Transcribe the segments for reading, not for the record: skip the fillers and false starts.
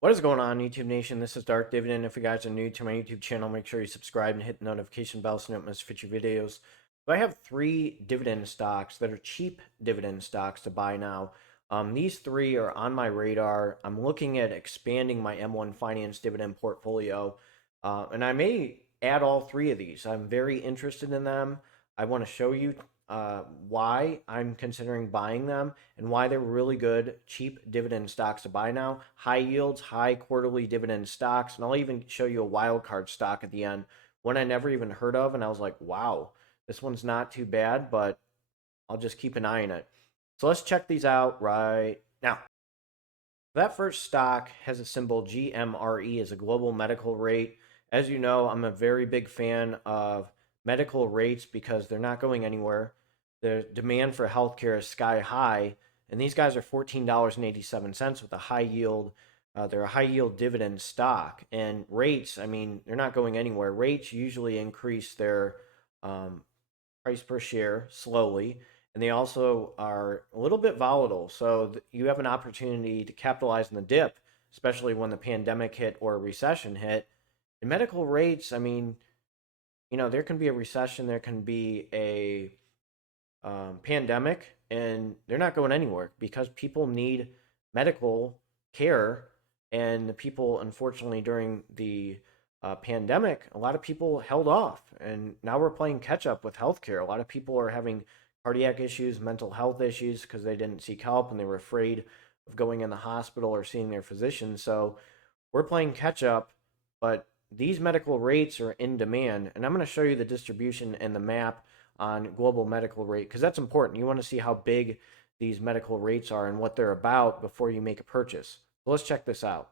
What is going on, YouTube Nation? This is Darth Dividend. If you guys are new to my YouTube channel, make sure you subscribe and hit the notification bell so you don't miss future videos. So I have three dividend stocks that are cheap dividend stocks to buy now. These three are on my radar. I'm looking at expanding my M1 Finance dividend portfolio, and I may add all three of these. I'm very interested in them. I want to show you why I'm considering buying them and why they're really good, cheap dividend stocks to buy now. High yields, high quarterly dividend stocks. And I'll even show you a wild card stock at the end, one I never even heard of. And I was like, wow, this one's not too bad, but I'll just keep an eye on it. So let's check these out right now. That first stock has a symbol GMRE as a global medical rate. As you know, I'm a very big fan of medical rates because they're not going anywhere. The demand for healthcare is sky high, and these guys are $14.87 with a high yield. They're a high yield dividend stock, and rates, I mean, they're not going anywhere. Rates usually increase their um, price per share slowly, and they also are a little bit volatile. So you have an opportunity to capitalize on the dip, especially when the pandemic hit or a recession hit. In medical rates, I mean, there can be a recession, there can be a pandemic, and they're not going anywhere because people need medical care. And the people, unfortunately, during the pandemic, a lot of people held off, and now we're playing catch up with healthcare. A lot of people are having cardiac issues, mental health issues because they didn't seek help and they were afraid of going in the hospital or seeing their physician. So we're playing catch up, but these medical rates are in demand. And I'm going to show you the distribution and the map on global medical rate because that's important. You want to see how big these medical rates are and what they're about before you make a purchase. So let's check this out.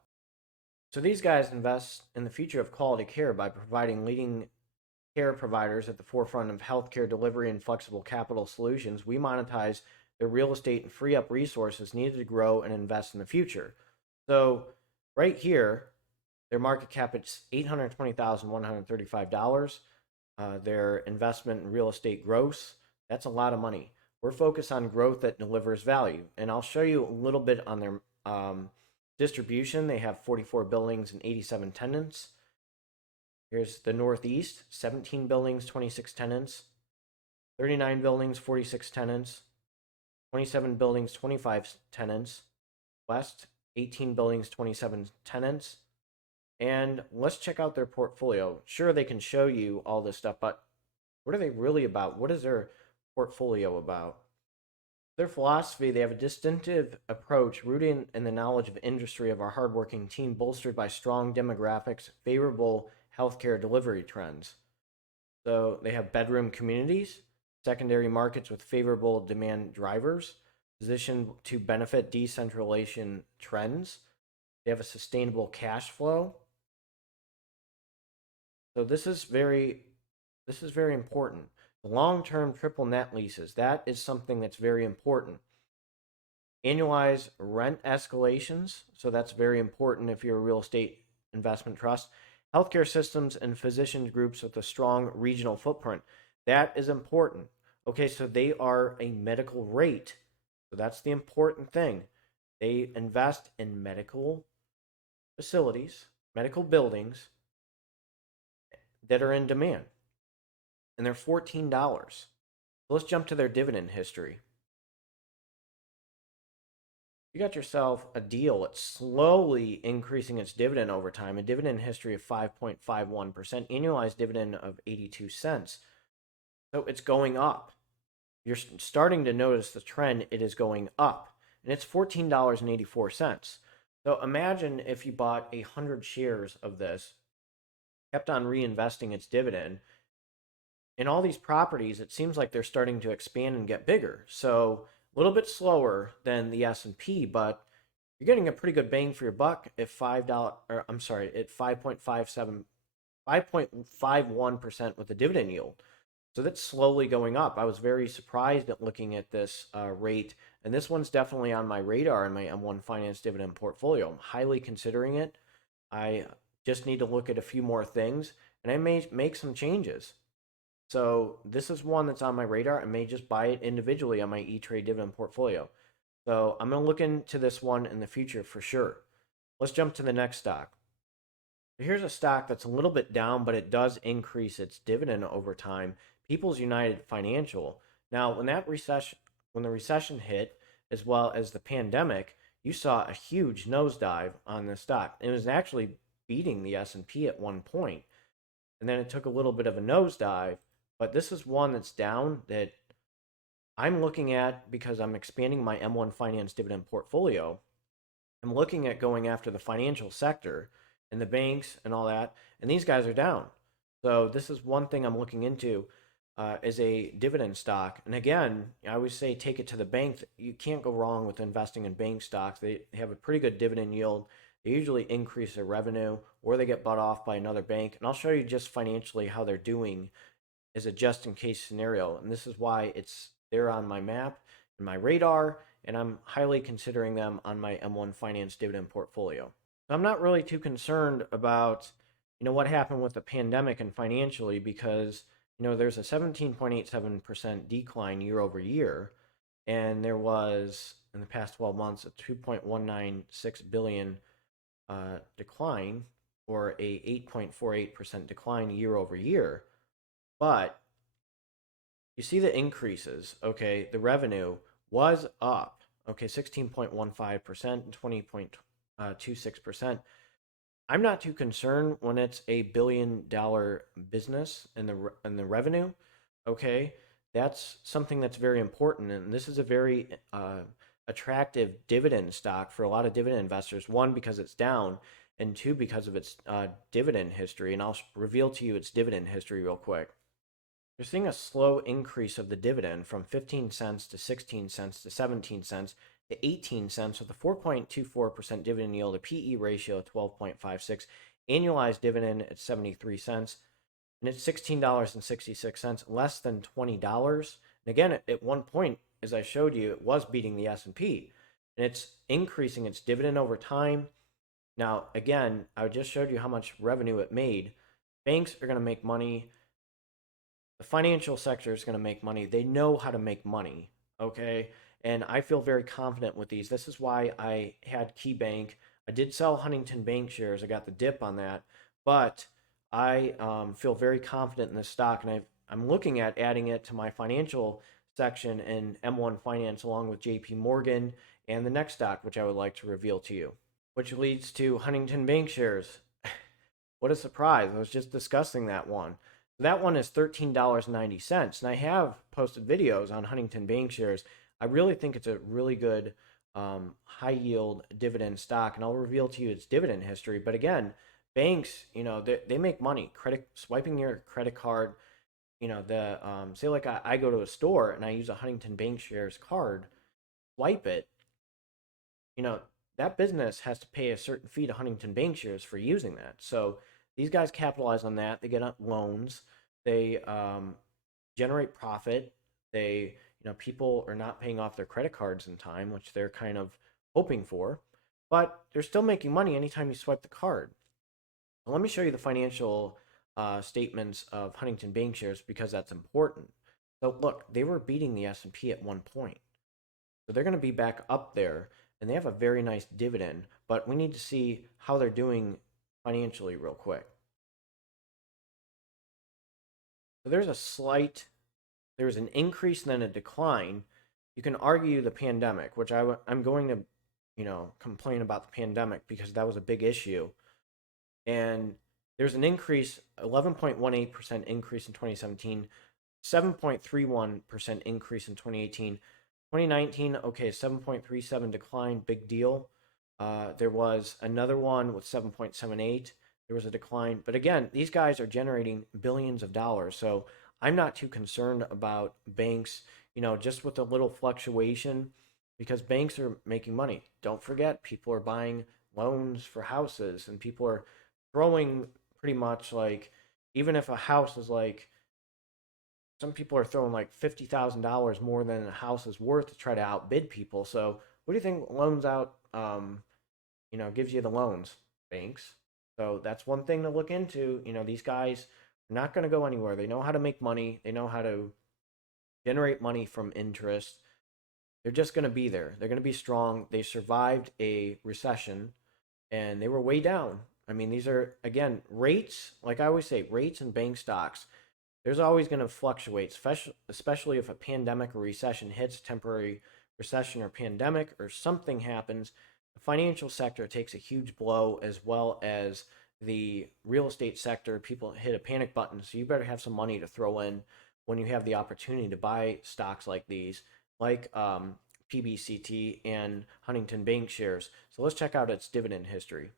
So these guys invest in the future of quality care by providing leading care providers at the forefront of healthcare delivery and flexible capital solutions. We monetize their real estate and free up resources needed to grow and invest in the future. So right here, their market cap is $820,135. Their investment in real estate gross, that's a lot of money. We're focused on growth that delivers value. And I'll show you a little bit on their distribution. They have 44 buildings and 87 tenants. Here's the Northeast, 17 buildings, 26 tenants. 39 buildings, 46 tenants. 27 buildings, 25 tenants. West, 18 buildings, 27 tenants. And let's check out their portfolio. Sure, they can show you all this stuff, but what are they really about? What is their portfolio about? Their philosophy, they have a distinctive approach rooted in the knowledge of industry of our hardworking team, bolstered by strong demographics, favorable healthcare delivery trends. So they have bedroom communities, secondary markets with favorable demand drivers, positioned to benefit decentralization trends. They have a sustainable cash flow. So this is very important. Long-term triple net leases, that is something that's very important. Annualized rent escalations, so that's very important if you're a real estate investment trust. Healthcare systems and physician groups with a strong regional footprint. That is important. Okay, so they are a medical rate. So that's the important thing. They invest in medical facilities, medical buildings that are in demand, and they're $14. So let's jump to their dividend history. You got yourself a deal. It's slowly increasing its dividend over time. A dividend history of 5.51%, annualized dividend of 82 cents. So it's going up. You're starting to notice the trend. It is going up, and it's $14.84. So imagine if you bought 100 shares of this, kept on reinvesting its dividend. In all these properties, it seems like they're starting to expand and get bigger. So a little bit slower than the S&P, but you're getting a pretty good bang for your buck at $5, or I'm sorry, at 5.51% with the dividend yield. So that's slowly going up. I was very surprised at looking at this rate, and this one's definitely on my radar in my M1 Finance dividend portfolio. I'm highly considering it. I just need to look at a few more things, and I may make some changes. So this is one that's on my radar. I may just buy it individually on my E-Trade dividend portfolio. So I'm going to look into this one in the future for sure. Let's jump to the next stock. Here's a stock that's a little bit down, but it does increase its dividend over time. People's United Financial. Now, when the recession hit, as well as the pandemic, you saw a huge nosedive on this stock. It was actually beating the S&P at one point, and then it took a little bit of a nosedive. But this is one that's down that I'm looking at because I'm expanding my M1 Finance dividend portfolio. I'm looking at going after the financial sector and the banks and all that, and these guys are down. So this is one thing I'm looking into as a dividend stock. And again, I always say take it to the bank. You can't go wrong with investing in bank stocks. They have a pretty good dividend yield. They usually increase their revenue, or they get bought off by another bank. And I'll show you just financially how they're doing as a just in case scenario. And this is why it's there on my map and my radar, and I'm highly considering them on my M1 Finance dividend portfolio. So I'm not really too concerned about, what happened with the pandemic and financially because, there's a 17.87% decline year over year, and there was in the past 12 months a 2.196 billion decline, or a 8.48% decline year over year. But you see the increases, okay? The revenue was up, okay, 16.15% and 20.26%. I'm not too concerned when it's a $1 billion business and the revenue, okay? That's something that's very important, and this is a very attractive dividend stock for a lot of dividend investors. One, because it's down, and two, because of its dividend history. And I'll reveal to you its dividend history real quick. You're seeing a slow increase of the dividend from 15 cents to 16 cents to 17 cents to 18 cents with a 4.24% dividend yield, a PE ratio of 12.56, annualized dividend at 73 cents, and it's $16.66, less than $20. And again, at one point, as I showed you, it was beating the S&P, and it's increasing its dividend over time. Now, again, I just showed you how much revenue it made. Banks are going to make money. The financial sector is going to make money. They know how to make money, okay? And I feel very confident with these. This is why I had KeyBank. I did sell Huntington Bank shares. I got the dip on that, but I feel very confident in this stock, and I'm looking at adding it to my financial section in M1 Finance along with JP Morgan and the next stock, which I would like to reveal to you, which leads to Huntington Bank shares. What a surprise. I was just discussing that one. That one is $13.90, and I have posted videos on Huntington Bank shares. I really think it's a really good high yield dividend stock, and I'll reveal to you its dividend history. But again, banks, they make money. Swiping your credit card, say like I go to a store and I use a Huntington Bank shares card, swipe it, you know, that business has to pay a certain fee to Huntington Bank shares for using that. So these guys capitalize on that. They get loans. They generate profit. People are not paying off their credit cards in time, which they're kind of hoping for, but they're still making money anytime you swipe the card. Now, let me show you the financial statements of Huntington Bank shares because that's important. So look, they were beating the S&P at one point. So they're going to be back up there, and they have a very nice dividend, but we need to see how they're doing financially real quick. So there's an increase and then a decline. You can argue the pandemic, which I'm going to, complain about the pandemic because that was a big issue. And there's an increase, 11.18% increase in 2017, 7.31% increase in 2018. 2019, okay, 7.37 decline, big deal. There was another one with 7.78. There was a decline. But again, these guys are generating billions of dollars. So I'm not too concerned about banks, just with a little fluctuation because banks are making money. Don't forget, people are buying loans for houses and people are throwing pretty much like, even if a house is like, some people are throwing like $50,000 more than a house is worth to try to outbid people. So what do you think loans out, gives you the loans? Banks. So that's one thing to look into. These guys are not going to go anywhere. They know how to make money. They know how to generate money from interest. They're just going to be there. They're going to be strong. They survived a recession. and they were way down. I mean, these are, again, rates, like I always say, rates and bank stocks. There's always going to fluctuate, especially if a pandemic or recession hits, temporary recession or pandemic, or something happens. The financial sector takes a huge blow, as well as the real estate sector. People hit a panic button, so you better have some money to throw in when you have the opportunity to buy stocks like these, like pbct and Huntington Bank shares. So let's check out its dividend history.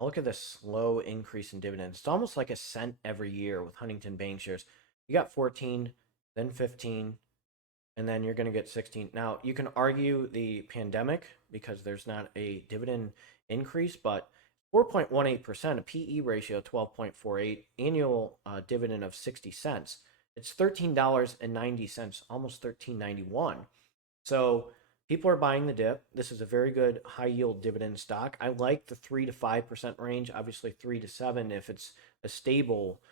Look at this slow increase in dividends. It's almost like a cent every year with Huntington Bank shares. You got 14, then 15, and then you're going to get 16. Now, you can argue the pandemic because there's not a dividend increase, but 4.18%, a PE ratio 12.48, annual dividend of 60 cents. It's $13.90, almost $13.91. So people are buying the dip. This is a very good high yield dividend stock. I like the 3 to 5% range. Obviously, 3 to 7 if it's a stable.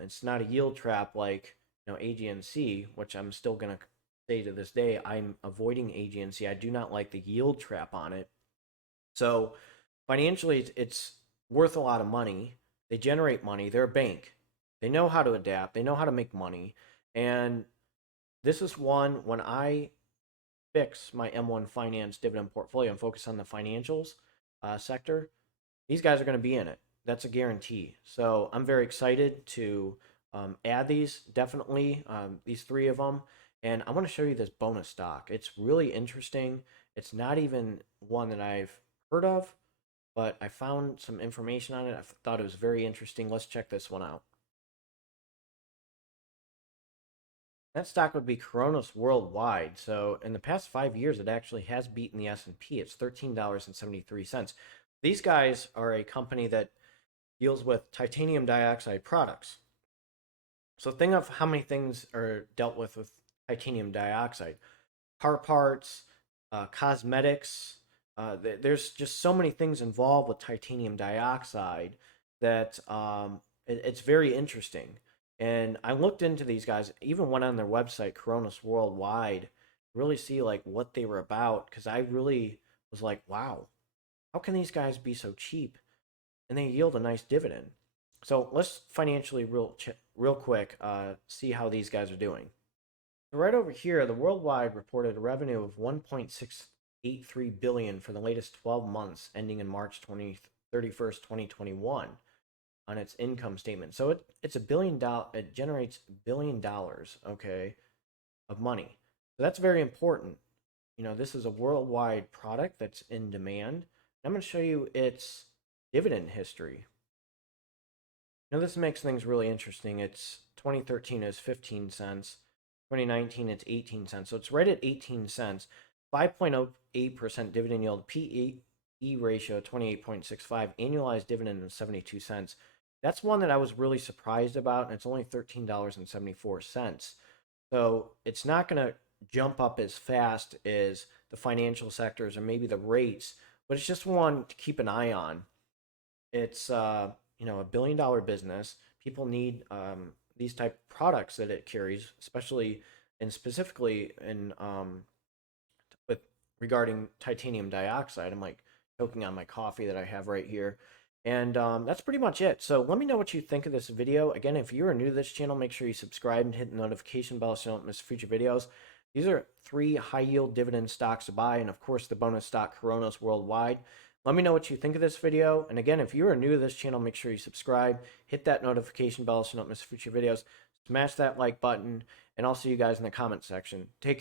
It's not a yield trap like AGNC, which I'm still gonna say to this day. I'm avoiding AGNC. I do not like the yield trap on it. So financially, it's worth a lot of money. They generate money. They're a bank. They know how to adapt. They know how to make money. And this is one when I fix my M1 Finance dividend portfolio and focus on the financials sector, these guys are going to be in it. That's a guarantee. So I'm very excited to add these, definitely, these three of them. And I want to show you this bonus stock. It's really interesting. It's not even one that I've heard of, but I found some information on it. I thought it was very interesting. Let's check this one out. That stock would be Kronos Worldwide. So in the past 5 years, it actually has beaten the S&P. It's $13.73. These guys are a company that deals with titanium dioxide products. So think of how many things are dealt with titanium dioxide. Car parts, cosmetics. There's just so many things involved with titanium dioxide that it's very interesting. And I looked into these guys, even went on their website, Kronos Worldwide, really see like what they were about, because I really was like, wow, how can these guys be so cheap and they yield a nice dividend? So let's financially real quick see how these guys are doing. So right over here, the Worldwide reported a revenue of 1.683 billion for the latest 12 months, ending in March 31st, 2021. On its income statement. So it's $1 billion. It generates $1 billion, okay, of money. So that's very important. This is a worldwide product that's in demand. I'm going to show you its dividend history. This makes things really interesting. It's 2013 is 15 cents. 2019 it's 18 cents. So it's right at 18 cents. 5.08% dividend yield. PE ratio 28.65. Annualized dividend of 72 cents. That's one that I was really surprised about, and it's only $13.74. So it's not going to jump up as fast as the financial sectors or maybe the rates, but it's just one to keep an eye on. It's a $1 billion business. People need these type of products that it carries, especially and specifically in with regarding titanium dioxide. I'm like choking on my coffee that I have right here. And that's pretty much it. So let me know what you think of this video. Again, if you are new to this channel, make sure you subscribe and hit the notification bell so you don't miss future videos. These are 3 high-yield dividend stocks to buy, and of course the bonus stock, Kronos Worldwide. Let me know what you think of this video. And again, if you are new to this channel, make sure you subscribe, hit that notification bell so you don't miss future videos, smash that like button, and I'll see you guys in the comment section. Take care.